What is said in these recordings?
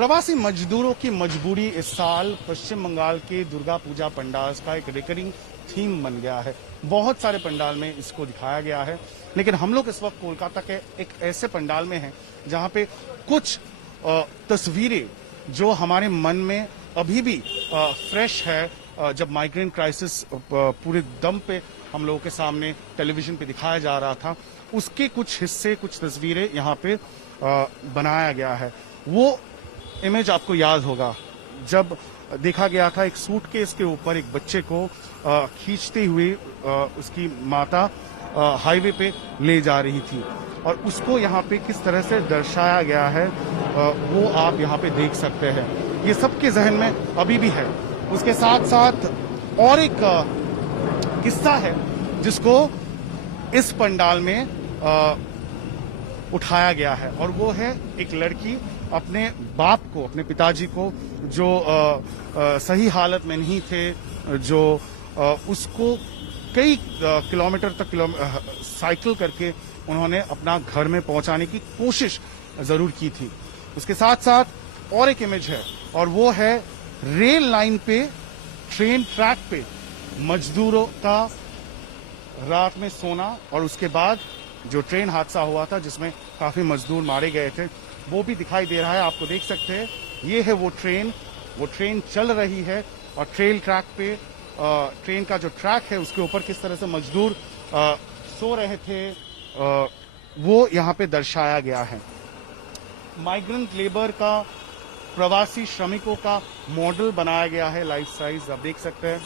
प्रवासी मजदूरों की मजबूरी इस साल पश्चिम बंगाल के दुर्गा पूजा पंडाल का एक रिकरिंग थीम बन गया है। बहुत सारे पंडाल में इसको दिखाया गया है, लेकिन हम लोग इस वक्त कोलकाता के एक ऐसे पंडाल में हैं जहां पे कुछ तस्वीरें जो हमारे मन में अभी भी फ्रेश है। जब माइग्रेंट क्राइसिस पूरे दम पे हम लोगों के सामने टेलीविजन पे दिखाया जा रहा था, उसके कुछ हिस्से, कुछ तस्वीरें यहाँ पे बनाया गया है। वो इमेज आपको याद होगा जब देखा गया था एक सूटकेस के ऊपर एक बच्चे को खींचते हुए उसकी माता हाईवे पे ले जा रही थी, और उसको यहाँ पे किस तरह से दर्शाया गया है वो आप यहाँ पे देख सकते हैं। ये सबके जहन में अभी भी है। उसके साथ साथ और एक किस्सा है जिसको इस पंडाल में उठाया गया है, और वो है एक लड़की अपने बाप को, अपने पिताजी को, जो सही हालत में नहीं थे, जो उसको कई किलोमीटर तक साइकिल करके उन्होंने अपना घर में पहुंचाने की कोशिश जरूर की थी। उसके साथ साथ और एक इमेज है, और वो है रेल लाइन पे, ट्रेन ट्रैक पे मजदूरों का रात में सोना, और उसके बाद जो ट्रेन हादसा हुआ था जिसमें काफी मजदूर मारे गए थे, वो भी दिखाई दे रहा है। आपको देख सकते हैं, ये है वो ट्रेन चल रही है, और ट्रेन ट्रैक पे ट्रेन का जो ट्रैक है उसके ऊपर किस तरह से मजदूर सो रहे थे वो यहाँ पे दर्शाया गया है। माइग्रेंट लेबर का, प्रवासी श्रमिकों का मॉडल बनाया गया है लाइफ साइज। आप देख सकते हैं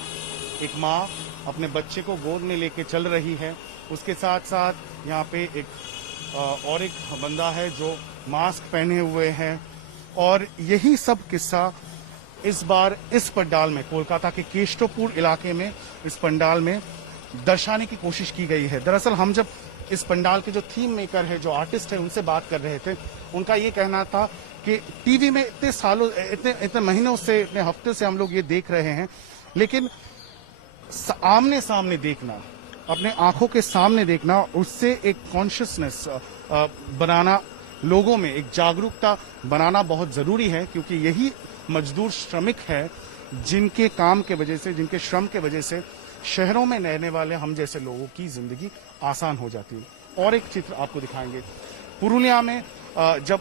एक माँ अपने बच्चे को गोद में लेके चल रही है। उसके साथ साथ यहाँ पे और एक बंदा है जो मास्क पहने हुए हैं, और यही सब किस्सा इस बार इस पंडाल में, कोलकाता के केशवपुर इलाके में इस पंडाल में दर्शाने की कोशिश की गई है। दरअसल हम जब इस पंडाल के जो थीम मेकर है, जो आर्टिस्ट है, उनसे बात कर रहे थे, उनका ये कहना था कि टीवी में इतने सालों, इतने महीनों से, इतने हफ्ते से हम लोग ये देख रहे हैं, लेकिन आमने सामने देखना, अपने आंखों के सामने देखना, उससे एक कॉन्शियसनेस बनाना, लोगों में एक जागरूकता बनाना बहुत जरूरी है, क्योंकि यही मजदूर श्रमिक है जिनके काम के वजह से, जिनके श्रम के वजह से शहरों में रहने वाले हम जैसे लोगों की जिंदगी आसान हो जाती है। और एक चित्र आपको दिखाएंगे, पुरुलिया में जब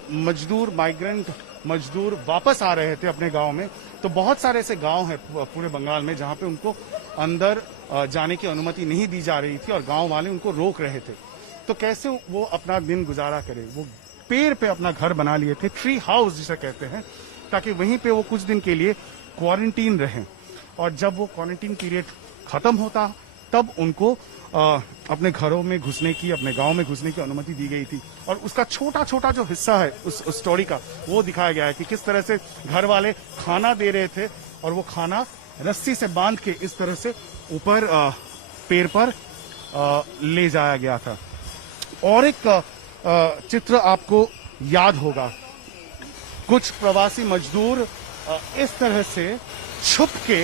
माइग्रेंट मजदूर वापस आ रहे थे अपने गांव में, तो बहुत सारे ऐसे गांव हैं पूरे बंगाल में जहां पे उनको अंदर जाने की अनुमति नहीं दी जा रही थी, और गांव वाले उनको रोक रहे थे। तो कैसे वो अपना दिन गुजारा करें? वो पेड़ पे अपना घर बना लिए थे, ट्री हाउस जिसे कहते हैं, ताकि वहीं पे वो कुछ दिन के लिए क्वारंटीन रहें, और जब वो क्वारंटीन पीरियड खत्म होता तब उनको अपने घरों में घुसने की, अपने गांव में घुसने की अनुमति दी गई थी। और उसका छोटा छोटा जो हिस्सा है उस स्टोरी का, वो दिखाया गया है कि किस तरह से घर वाले खाना दे रहे थे, और वो खाना रस्सी से बांध के इस तरह से ऊपर पेड़ पर ले जाया गया था। और एक चित्र आपको याद होगा, कुछ प्रवासी मजदूर इस तरह से छुप के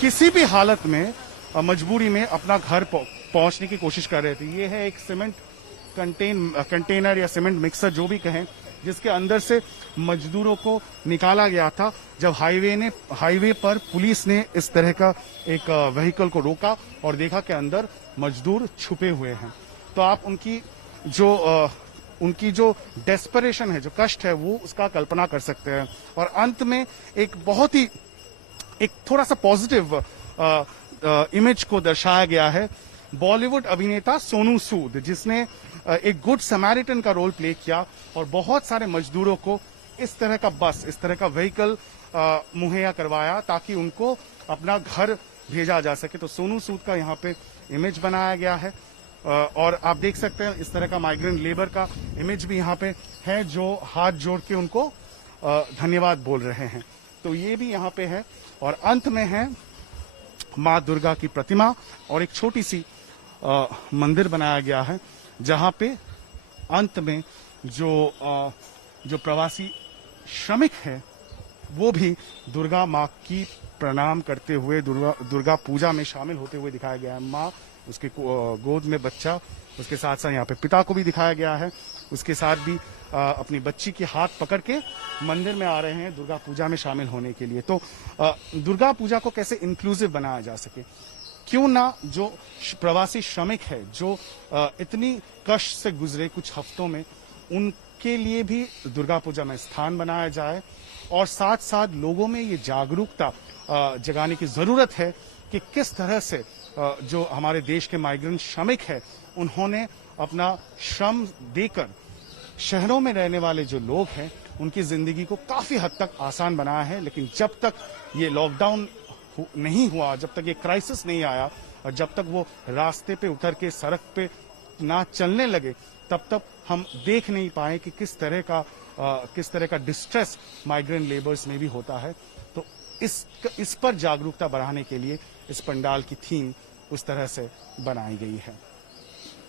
किसी भी हालत में, मजबूरी में अपना घर पहुंचने की कोशिश कर रहे थे। ये है एक सीमेंट कंटेनर या सीमेंट मिक्सर जो भी कहें, जिसके अंदर से मजदूरों को निकाला गया था जब हाईवे पर पुलिस ने इस तरह का एक व्हीकल को रोका और देखा कि अंदर मजदूर छुपे हुए हैं। तो आप उनकी जो डेस्परेशन है, जो कष्ट है, वो उसका कल्पना कर सकते हैं। और अंत में एक थोड़ा सा पॉजिटिव इमेज को दर्शाया गया है। बॉलीवुड अभिनेता सोनू सूद, जिसने एक गुड समैरिटन का रोल प्ले किया और बहुत सारे मजदूरों को इस तरह का बस, इस तरह का व्हीकल मुहैया करवाया ताकि उनको अपना घर भेजा जा सके। तो सोनू सूद का यहाँ पे इमेज बनाया गया है, और आप देख सकते हैं इस तरह का माइग्रेंट लेबर का इमेज भी यहाँ पे है, जो हाथ जोड़ के उनको धन्यवाद बोल रहे हैं। तो ये भी यहाँ पे है। और अंत में है माँ दुर्गा की प्रतिमा, और एक छोटी सी मंदिर बनाया गया है, जहाँ पे अंत में जो प्रवासी श्रमिक है वो भी दुर्गा माँ की प्रणाम करते हुए, दुर्गा पूजा में शामिल होते हुए दिखाया गया है। माँ, उसके गोद में बच्चा, उसके साथ साथ यहाँ पे पिता को भी दिखाया गया है। उसके साथ भी अपनी बच्ची के हाथ पकड़ के मंदिर में आ रहे हैं दुर्गा पूजा में शामिल होने के लिए। तो दुर्गा पूजा को कैसे इंक्लूसिव बनाया जा सके, क्यों ना जो प्रवासी श्रमिक है जो इतनी कष्ट से गुजरे कुछ हफ्तों में, उनके लिए भी दुर्गा पूजा में स्थान बनाया जाए और साथ साथ लोगों में ये जागरूकता जगाने की जरूरत है कि किस तरह से जो हमारे देश के माइग्रेंट श्रमिक है उन्होंने अपना श्रम देकर शहरों में रहने वाले जो लोग हैं उनकी जिंदगी को काफी हद तक आसान बनाया है। लेकिन जब तक ये लॉकडाउन नहीं हुआ, जब तक ये क्राइसिस नहीं आया और जब तक वो रास्ते पे उतर के सड़क पे ना चलने लगे, तब तक हम देख नहीं पाए कि किस तरह का डिस्ट्रेस माइग्रेंट लेबर्स में भी होता है। तो इस पर जागरूकता बढ़ाने के लिए इस पंडाल की थीम उस तरह से बनाई गई है।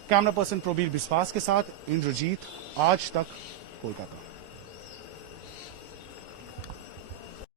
कैमरा पर्सन प्रवीर विश्वास के साथ इंद्रजीत, आज तक, कोलकाता।